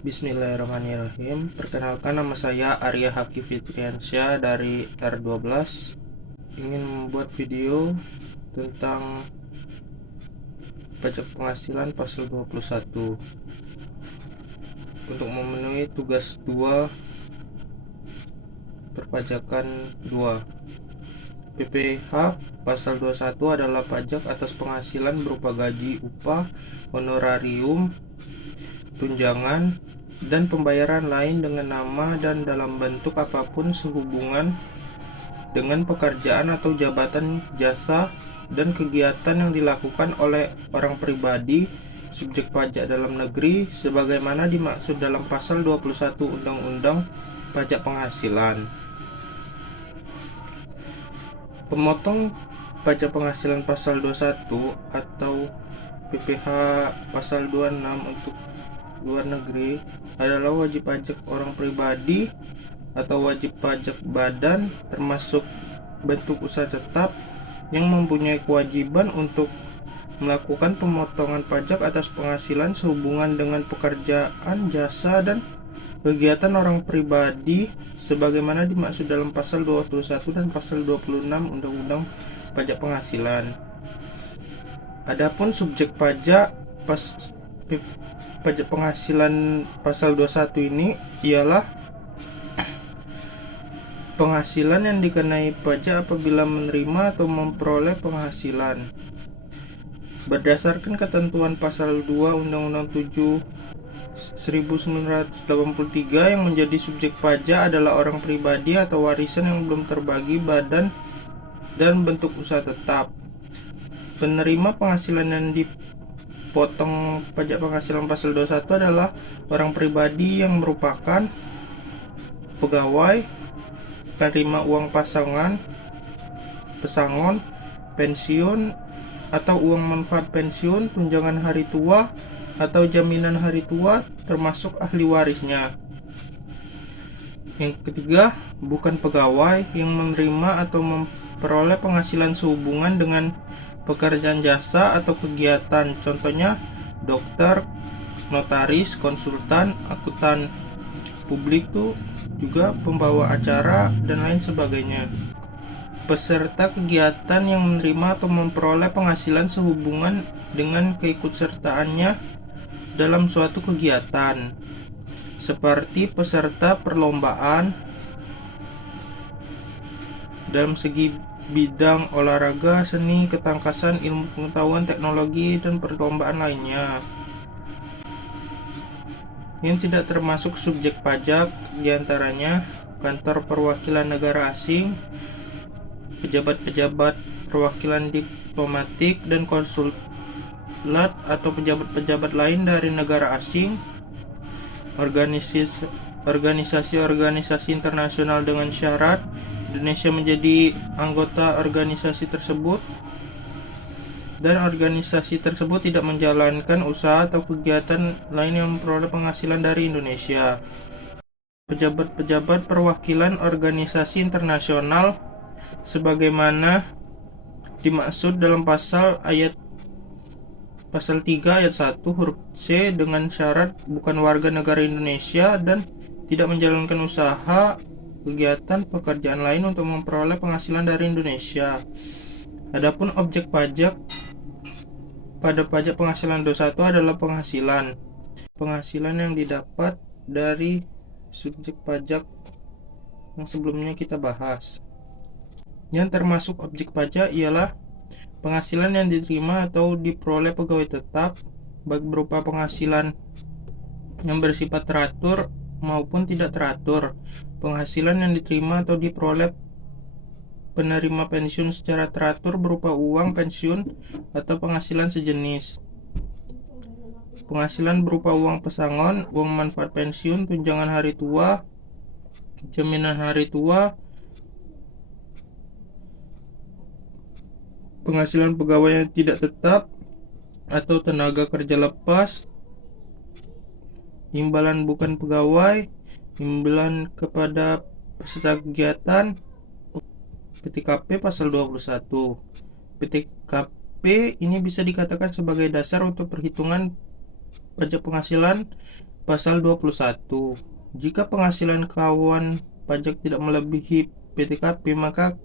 Bismillahirrahmanirrahim. Perkenalkan, nama saya Arya Haki Fitriansyah dari R12. Ingin membuat video tentang pajak penghasilan pasal 21 untuk memenuhi tugas 2 perpajakan 2. PPh pasal 21 adalah pajak atas penghasilan berupa gaji, upah, honorarium, tunjangan, dan pembayaran lain dengan nama dan dalam bentuk apapun sehubungan dengan pekerjaan atau jabatan, jasa, dan kegiatan yang dilakukan oleh orang pribadi subjek pajak dalam negeri sebagaimana dimaksud dalam pasal 21 Undang-Undang Pajak Penghasilan. Pemotong pajak penghasilan pasal 21 atau PPh pasal 26 untuk luar negeri adalah wajib pajak orang pribadi atau wajib pajak badan termasuk bentuk usaha tetap yang mempunyai kewajiban untuk melakukan pemotongan pajak atas penghasilan sehubungan dengan pekerjaan, jasa, dan kegiatan orang pribadi sebagaimana dimaksud dalam pasal 21 dan pasal 26 Undang-Undang Pajak Penghasilan. Adapun subjek pajak pajak penghasilan pasal 21 ini ialah penghasilan yang dikenai pajak apabila menerima atau memperoleh penghasilan. Berdasarkan ketentuan pasal 2 Undang-Undang 7 1983 yang menjadi subjek pajak adalah orang pribadi atau warisan yang belum terbagi badan dan bentuk usaha tetap. Penerima penghasilan yang dipotong pajak penghasilan pasal 21 adalah orang pribadi yang merupakan pegawai, penerima uang pesangon, pensiun atau uang manfaat pensiun, tunjangan hari tua atau jaminan hari tua termasuk ahli warisnya. Yang ketiga, bukan pegawai yang menerima atau memperoleh penghasilan sehubungan dengan pekerjaan jasa atau kegiatan, contohnya dokter, notaris, konsultan, akuntan publik tuh juga pembawa acara dan lain sebagainya. Peserta kegiatan yang menerima atau memperoleh penghasilan sehubungan dengan keikutsertaannya dalam suatu kegiatan, seperti peserta perlombaan dalam segi bidang olahraga, seni, ketangkasan, ilmu pengetahuan, teknologi, dan perlombaan lainnya. Yang tidak termasuk subjek pajak diantaranya kantor perwakilan negara asing, pejabat-pejabat perwakilan diplomatik dan konsulat atau pejabat-pejabat lain dari negara asing, organisasi internasional dengan syarat Indonesia menjadi anggota organisasi tersebut dan organisasi tersebut tidak menjalankan usaha atau kegiatan lain yang memperoleh penghasilan dari Indonesia. Pejabat-pejabat perwakilan organisasi internasional sebagaimana dimaksud dalam pasal 3 ayat 1 huruf C dengan syarat bukan warga negara Indonesia dan tidak menjalankan usaha, kegiatan, pekerjaan lain untuk memperoleh penghasilan dari Indonesia. Adapun objek pajak pada pajak penghasilan 21 adalah penghasilan yang didapat dari subjek pajak yang sebelumnya kita bahas. Yang termasuk objek pajak ialah penghasilan yang diterima atau diperoleh pegawai tetap, baik berupa penghasilan yang bersifat teratur maupun tidak teratur, penghasilan yang diterima atau diperoleh penerima pensiun secara teratur berupa uang pensiun atau penghasilan sejenis, penghasilan berupa uang pesangon, uang manfaat pensiun, tunjangan hari tua, jaminan hari tua, penghasilan pegawai yang tidak tetap atau tenaga kerja lepas, imbalan bukan pegawai, imbalan kepada peserta kegiatan, PTKP pasal 21. PTKP ini bisa dikatakan sebagai dasar untuk perhitungan pajak penghasilan Pasal 21. Jika penghasilan kawan pajak tidak melebihi PTKP, maka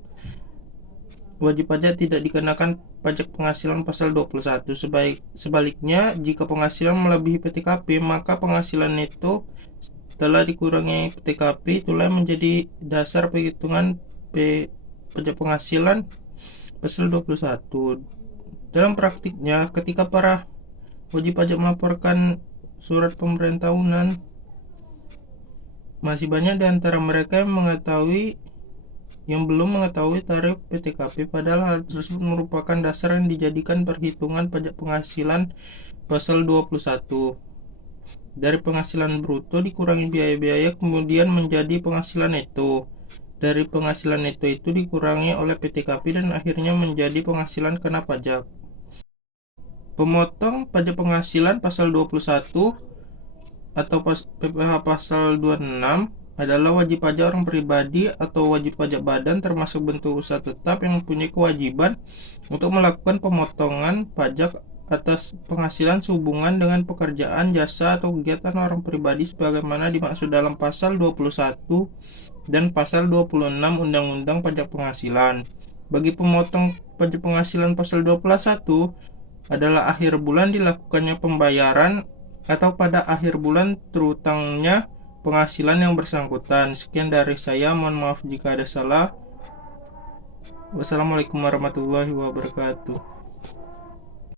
wajib pajak tidak dikenakan pajak penghasilan pasal 21. Sebaliknya, jika penghasilan melebihi PTKP, maka penghasilan itu setelah dikurangi PTKP itulah menjadi dasar perhitungan pajak penghasilan pasal 21. Dalam praktiknya, ketika para wajib pajak melaporkan surat pemberian tahunan, masih banyak di antara mereka yang belum mengetahui tarif PTKP, padahal hal tersebut merupakan dasar yang dijadikan perhitungan pajak penghasilan pasal 21. Dari penghasilan bruto dikurangi biaya-biaya kemudian menjadi penghasilan neto. Dari penghasilan neto itu dikurangi oleh PTKP dan akhirnya menjadi penghasilan kena pajak. Pemotong pajak penghasilan pasal 21 atau PPh pasal 26 adalah wajib pajak orang pribadi atau wajib pajak badan termasuk bentuk usaha tetap yang mempunyai kewajiban untuk melakukan pemotongan pajak atas penghasilan sehubungan dengan pekerjaan, jasa, atau kegiatan orang pribadi sebagaimana dimaksud dalam pasal 21 dan pasal 26 Undang-Undang Pajak Penghasilan. Bagi pemotong pajak penghasilan pasal 21 adalah akhir bulan dilakukannya pembayaran atau pada akhir bulan terutangnya penghasilan yang bersangkutan. Sekian dari saya, mohon maaf jika ada salah. Wassalamualaikum warahmatullahi wabarakatuh.